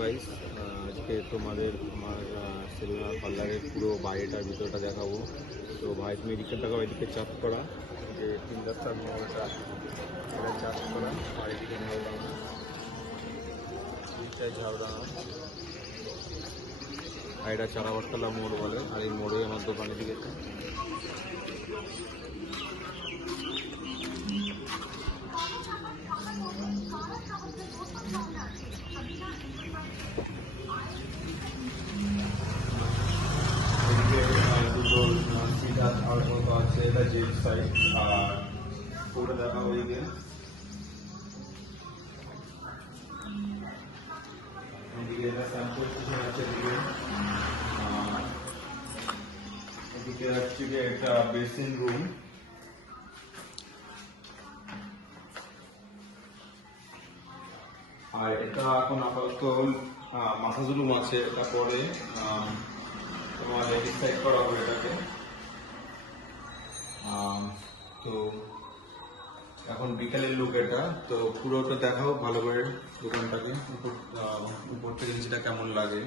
Guys, আজকে তোমাদের আমার সেলুলার পার্লারের পুরো বাইরেটার ভিতরটা দেখাবো। তো ভাই তুমি এদিকে দেখাও, এদিকে চাপ করা যে ইন্ডাস্ট্রিয়াল মোড়টা এটা চাপ করা, আর এদিকে ঝাউডাঙা, এদিকটায় ঝাউডাঙা, আর এটা চারাবারতলা মোড় বলে। আর এই মোড়ে আমার দোকানের দিকে দুটো সিট আর মতো আছে, এটা জেট সাইড। আর পুরো দেখা ওইদিকে এদিকে এটা স্যাম্পল স্টেশন আছে। এদিকে হচ্ছে যে একটা বেসিন রুম, আর এটা এখন আপাতত মাসাজ রুম আছে। তারপরে তোমার লেডিস সাইড করা হবে এটাকে। তো এখন বিকালের লুক এটা, তো পুরোটা দেখাও ভালো করে দোকানটাকে, উপর থেকে নিচেটা কেমন লাগে।